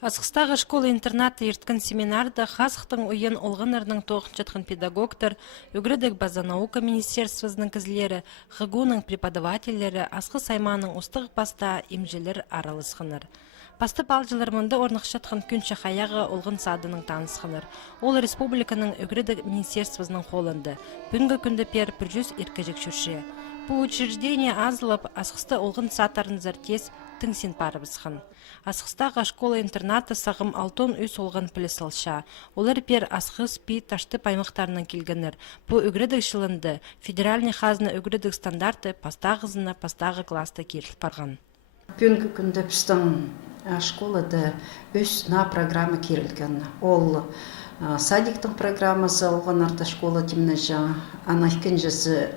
Асқыстағы школа-интернаты ерткін семинарда хасықтың ойын олғынырның тоғынчатқын педагогтар, үгірідік база наука министерствозының кізлері, ғығуның преподавательері, асқы сайманың ұстық паста имжелер аралысқыныр. Пасты палжылар мұнда орнықшатқын күнші қаяғы олғын садының танысқыныр. Ол республиканың үгірідік министерствозының қолынды. Бүгінгі күнді пер 100 еркежек жүрше. Бұл учреждение азылып, асқысты олғын сатарын зартес тыңсен парыбысқын. Асқыстағы школа-интернаты сағым 6 үс олған піліс алша. Олар пер асқыс пи ташты паймықтарынан келгенір. Бұл үгірідік шылынды, федеральный хазына үгірідік стандарты пастағызына пастағы класты керіл парған. Бүгінгі күнді біздің школада на программа керілген. Ол садиктің программасы олғанарда школа теміне жаңа. Ана екіншісі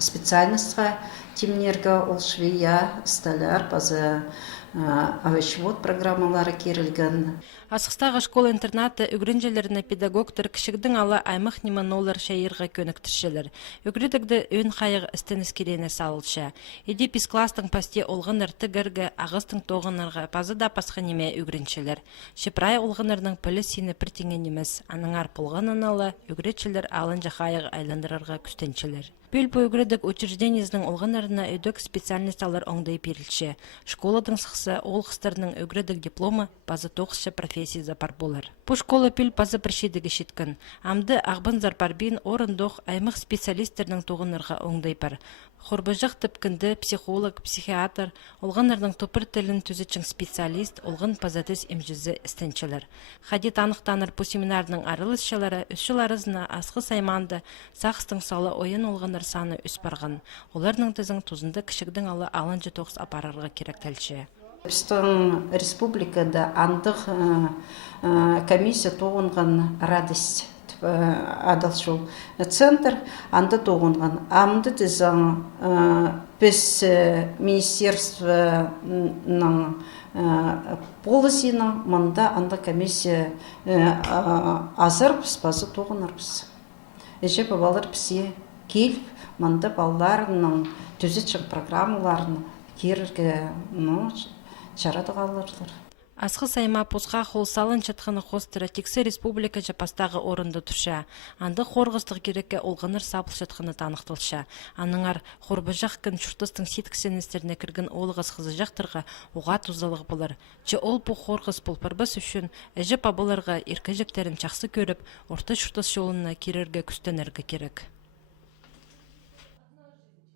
специальностьға темнерге ол швея, столяр, база овощевод программалары керілген. Асқыстағы школа-интернаты үгірінжелеріне педагогтар кішігдің ала аймақ неман олар шайырға көніктіршілер. Үгірідігді өн қайығы істініс керені салылша. Еде пис кластың пасте олғын ұрты гіргі ағыстың тоғынырға пазы да пасқа неме үгіріншелер. Шепрай олғынырның пілі сені піртенген емес, аныңар пұлғанын ала үгіретшілер алын жақайығы айландырарға күстеншілер. Бүлпі үгірідік учреждениесінің олғанарына өдік специальносталар оңдай перілші. Школадың сықсы ол қыстарының үгірідік дипломы базы тоқшы профессия запар болар. Бұл школа пүл базы біршедігі шеткін. Амды ағбын зарпарбин орындоқ аймық специалистерінің тоғынырға оңдай бар. Хорбыжық тіпкінді психолог, психиатр, олғанардың топыр тілін түзічің специалист, олғын пазатыз емжізі істенчілер. Хадет анықтаныр бұл семинардың арылысшылары үшіл арызына асқы сайманды, сақыстың салы ойын олғаныр саны үс барған. Оларның тізің тұзынды кішігдің алы алынжы тоқс апарарға керек тәлші. Біздің республикада андық комиссия тоғынған радость адалшыл центр анда тоғынған. Амды тізің біз министерствоның полысының мында анда комиссия азыр біз базы тоғынарбыз. Әже бабалар бізге келіп, мында балаларының түзетшін программаларын керірге жарады қалырлар. Асқы сайма посқа қол салын жатқаны қостыры тексі республика жапастағы орынды тұрша. Анды қорғыстық керекке олғаныр сапыл жатқаны танықтылша. Аныңар қорбыжақ күн шұртыстың сеткісенестеріне кірген олғыз қызы жақтырға оға тұзалық болар. Че ол бұл қорғыз бұлпарбас үшін әжі пабыларға еркежектерін жақсы көріп, орта шұртыс жолына керерге күстенерге керек.